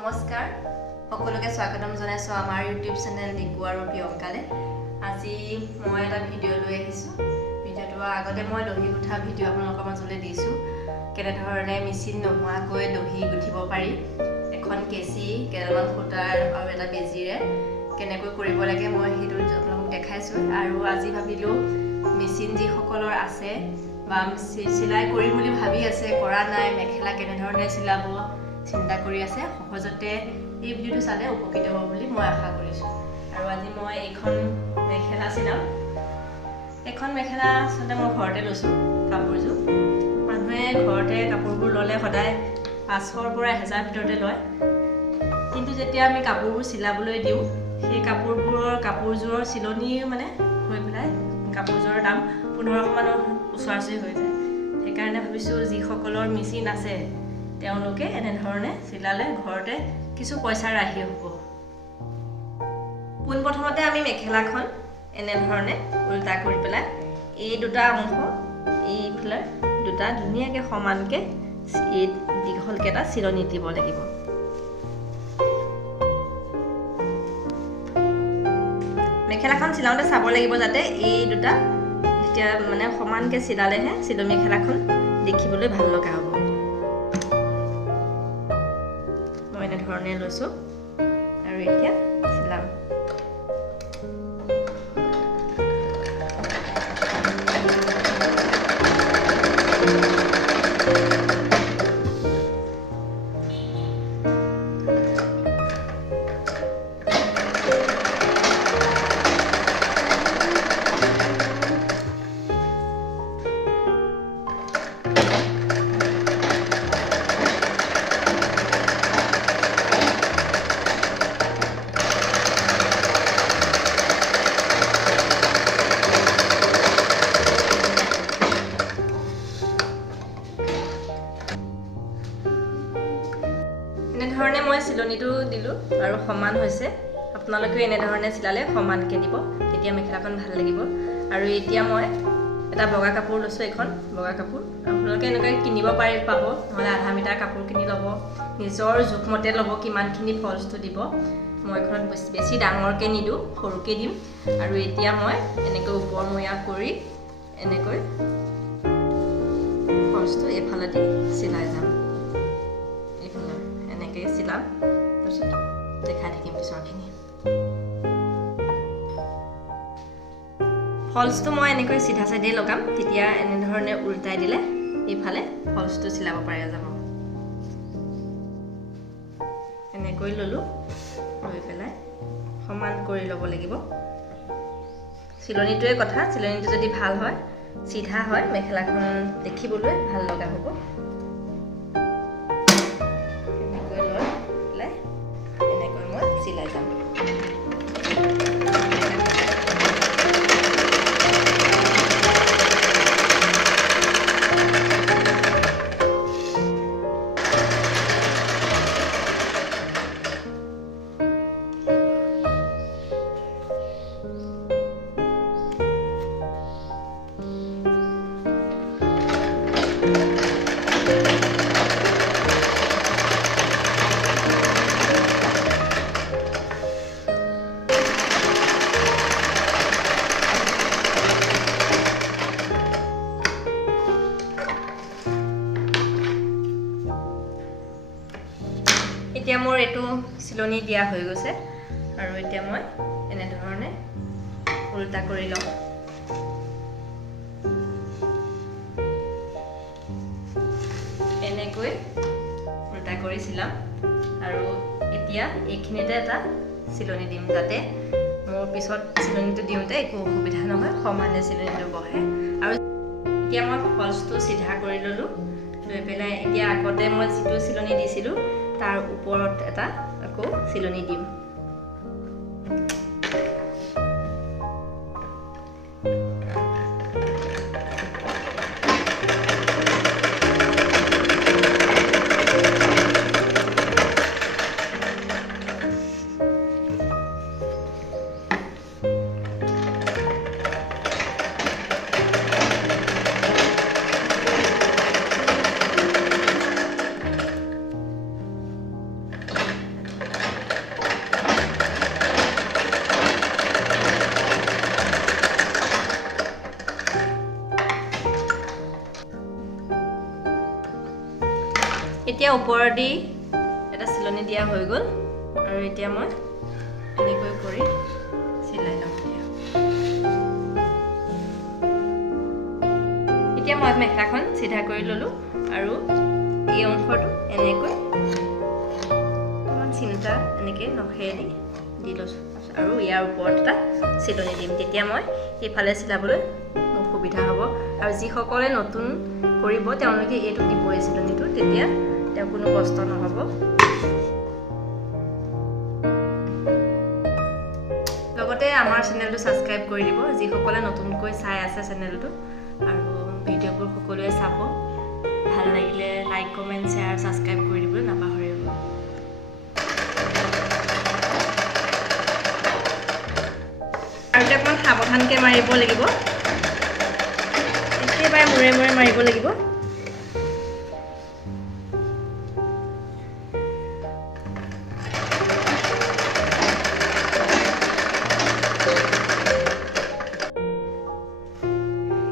নমস্কাৰ সকলোকে স্বাগতম জনাইছো আমাৰ ইউটিউব চেনেল নিকু আৰু প্ৰিয়ংকালে আজি মই এটা ভিডিঅ' লৈ আহিছো ভিডিঅ'টো আগতে মই দহি গুঠা ভিডিঅ' আপোনালোকৰ মাজলৈ দিছো কেনে ধৰণে মেচিন নোহোৱাকৈ দহি গুঠিব পাৰি এখন কেঁচি কেৰামান সূতাৰ আৰু এটা বেজিৰে কেনেকৈ কৰিব লাগে মই সেইটো আপোনালোকক দেখাইছো আৰু আজি ভাবিলো মেচিন যি সকলৰ আছে বা চিলাই কৰিম বুলি ভাবি আছে কৰা নাই মেখেলা কেনে ধৰণে চিলাব চিন্তা কৰি আছে সহজতে এই ভিডিঅ'টো চালে উপকৃত হ'ব বুলি মই আশা কৰিছো আৰু আজি মই এখন মেখেলা চিলাম এখন মেখেলা সদায় মই ঘৰতে লৈছো কাপোৰযোৰ মানুহে ঘৰতে কাপোৰবোৰ ললে সদায় 500ৰ পৰা 1000 ভিতৰতে লয় কিন্তু যেতিয়া আমি কাপোৰবোৰ চিলাবলৈ দিওঁ সেই কাপোৰজোৰৰ চিলনি মানে হৈ পেলাই কাপোৰজোৰৰ দাম 1500 মানৰ ওচৰা-ওচৰি হৈ যায় সেইকাৰণে ভাবিছো যি সকলৰ মেচিন আছে তেওঁলোকে এনে ধৰণে চিলালে ঘৰতে কিছু পইচা ৰাহি হ'ব পোন প্ৰথমতে আমি মেখেলাখন এনে ধৰণে উল্টা কৰি পেলাই এই দুটা অংশ এই ফলে দুটা ধুনীয়াকৈ সমানকে এই দীঘলকেটা চিলনি দিব লাগিব মেখেলাখন চিলাওঁতে চাব লাগিব যাতে এই দুটা যেতিয়া মানে সমানকে চিলালেহে চিলনি মেখেলাখন দেখিবলৈ ভাল লগা হ'ব মই এনে ধৰণে লৈছো আৰু এতিয়া চিলাম এনেধৰণে মই চিলনিটো দিলো আৰু সমান হৈছে আপোনালোকে এনেধৰণে চিলালে সমানকে দিব তেতিয়া মেখেলাখন ভাল লাগিব আৰু এতিয়া মই এটা বগা কাপোৰ লৈছো এখন বগা কাপোৰ আপোনালোকে এনেকৈ কিনিব পাব নহলে আধা মিটাৰ কাপোৰ কিনি ল'ব নিজৰ জোখমতে ল'ব কিমানখিনি ফলছটো দিব মই এখন বেছি ডাঙৰকে নিদু সৰুকে দিম আৰু এতিয়া মই এনেকৈ ওপৰমুয়া কৰি এনেকৈ ফলছটো এফালে দি চিলাই যাম চিলাম তাৰপিছত দেখাই থাকিম পিছৰখিনি ফলছটো মই এনেকৈ চিধা চাইডে লগাম তেতিয়া এনে ধৰণে উল্টাই দিলে এইফালে ফলছটো চিলাব পৰা যাব এনেকৈ ললো লৈ পেলাই সমান কৰি ল'ব লাগিব চিলনিটোৱে কথা চিলনিটো যদি ভাল হয় চিধা হয় মেখেলাখন দেখিবলৈ ভাল লগা হ'ব চিলাই যাম এতিয়া মোৰ এটো চিলনি দিয়া হৈ গৈছে আৰু এতিয়া মই এনে ধৰণে উল্টা কৰি লম এনেকৈ উল্টা কৰিছিলাম আৰু এতিয়া এইখিনিতে এটা চিলনি দিম যাতে মোৰ পিছত চিলনিটো দিওঁতে একো অসুবিধা নহয় সমানে চিলনিটো বহে আৰু এতিয়া মই ফলছটো চিধা কৰি ললো লৈ পেলাই এতিয়া আগতে মই যিটো চিলনি দিছিলো তাৰ ওপৰত এটা আকৌ চিলনি দিম এতিয়া ওপৰেদি এটা চিলনি দিয়া হৈ গ'ল আৰু এতিয়া মই এনেকৈ কৰি চিলাই ল'ম। এতিয়া মই মেখেলাখন চিধা কৰি ল'লোঁ আৰু এই অংশটো এনেকৈ অকণমান চিন্তা এনেকৈ নখেৰেদি দি লৈছোঁ আৰু ইয়াৰ ওপৰত এটা চিলনি দিম। তেতিয়া মই এইফালে চিলাবলৈ মোৰ সুবিধা হ'ব আৰু যিসকলে নতুন কৰিব তেওঁলোকে এইটো দিব এই চিলনিটো, তেতিয়া তেওঁ কোনো কষ্ট নহ'ব। লগতে আমাৰ চেনেলটো ছাবস্ক্ৰাইব কৰি দিব যিসকলে নতুনকৈ চাই আছে চেনেলটো, আৰু ভিডিঅ'বোৰ সকলোৱে চাব। ভাল লাগিলে লাইক, কমেণ্ট, শ্বেয়াৰ, ছাবস্ক্ৰাইব কৰি দিবলৈ নাপাহৰিব। আৰু এতিয়া অকণমান সাৱধানকৈ মাৰিব লাগিব, একেবাৰে মূৰে মূৰে মাৰিব লাগিব।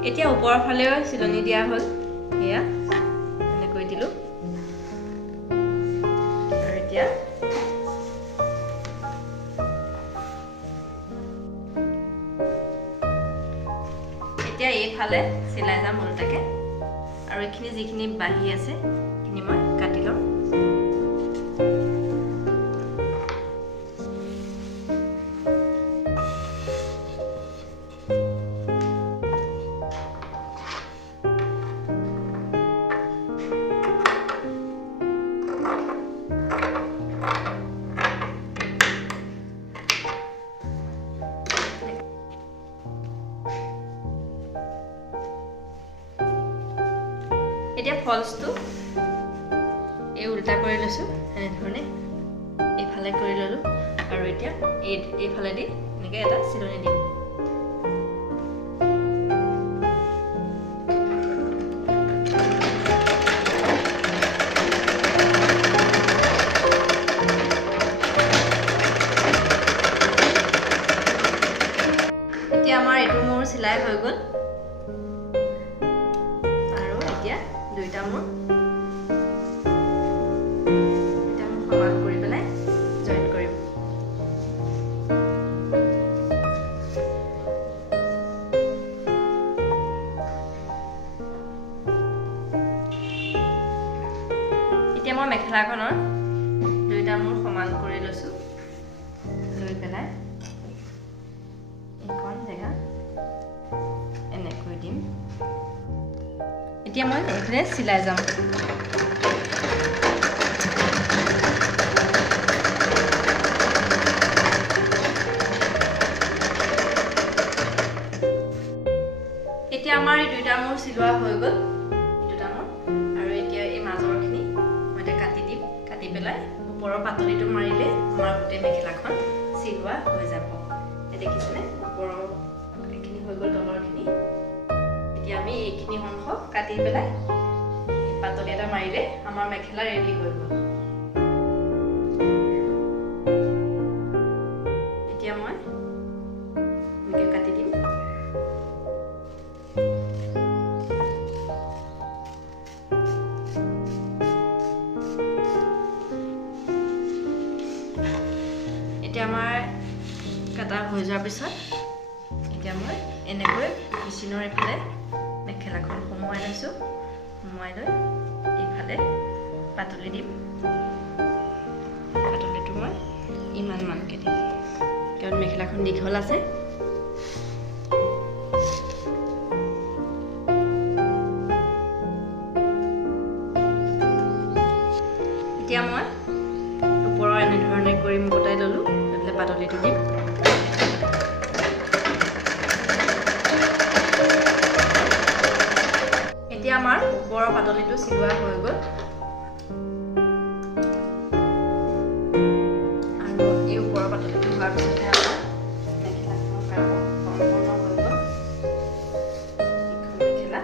এতিয়া ওপৰৰ ফালেও চিলনি দিয়া হ'ল, এয়া এনেকৈ দিলোঁ আৰু এতিয়া এইফালে চিলাই যাম ওলোটাকে আৰু এইখিনি যিখিনি বাঢ়ি আছে সেইখিনি মই কাটি ল'ম। এতিয়া ফলছটো এই উল্টা কৰি লৈছোঁ, এনেধৰণে এইফালে কৰি ল'লোঁ আৰু এতিয়া এইফালেদি এনেকৈ এটা চিলনি দিম। এতিয়া আমাৰ এইটো মোৰ চিলাই হৈ গ'ল আৰু এতিয়া দুইটা মোৰ সমান কৰি পেলাই জইন কৰিম। এতিয়া মই মেখেলাখনৰ দুইটা মোৰ সমান কৰি লৈছোঁ, লৈ পেলাই এইখন জেগা এনেকৈ দিম। এতিয়া মই এইফালে চিলাই যাম। এতিয়া আমাৰ এই দুইটা মোৰ চিলোৱা হৈ গ'ল, দুটা মোৰ, আৰু এতিয়া এই মাজৰখিনি মই এতিয়া কাটি দিম। কাটি পেলাই ওপৰৰ পাতলিটো মাৰিলে আমাৰ গোটেই মেখেলাখন চিলোৱা হৈ যাব। দেখিছেনে, ওপৰৰ এইখিনি হৈ গ'ল, তলৰখিনি। এতিয়া আমি এইখিনি অংশ কাটি পেলাই পাতলি এটা মাৰিলে আমাৰ মেখেলা ৰেডি হৈ গ'ল। এতিয়া মই এনেকৈ কাটি দিম। এতিয়া আমাৰ কাটা হৈ যোৱাৰ পিছত এতিয়া মই এনেকৈ মেচিনৰ এইফালে মেখেলাখন সোমোৱাই লৈছোঁ। সোমোৱাই লৈ এইফালে পাতলি দিম। পাতলিটো মই ইমানমানকৈ দিম, কাৰণ মেখেলাখন দীঘল আছে। এতিয়া মই ওপৰৰ এনেধৰণে কৰি গোটাই ল'লোঁ, এইফালে পাতলিটো দিম। এতিয়া আমাৰ ওপৰৰ পাতলিটো চিলোৱা হৈ গ'ল আৰু এই ওপৰৰ পাতলিটো হোৱাৰ পিছতহে আমাৰ মেখেলাখনৰ সম্পূৰ্ণ হৈ গ'ল। এইখন মেখেলা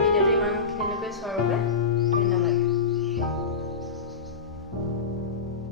ভিডিঅ'টো ইমানখিনিলৈকে চোৱাৰ বাবে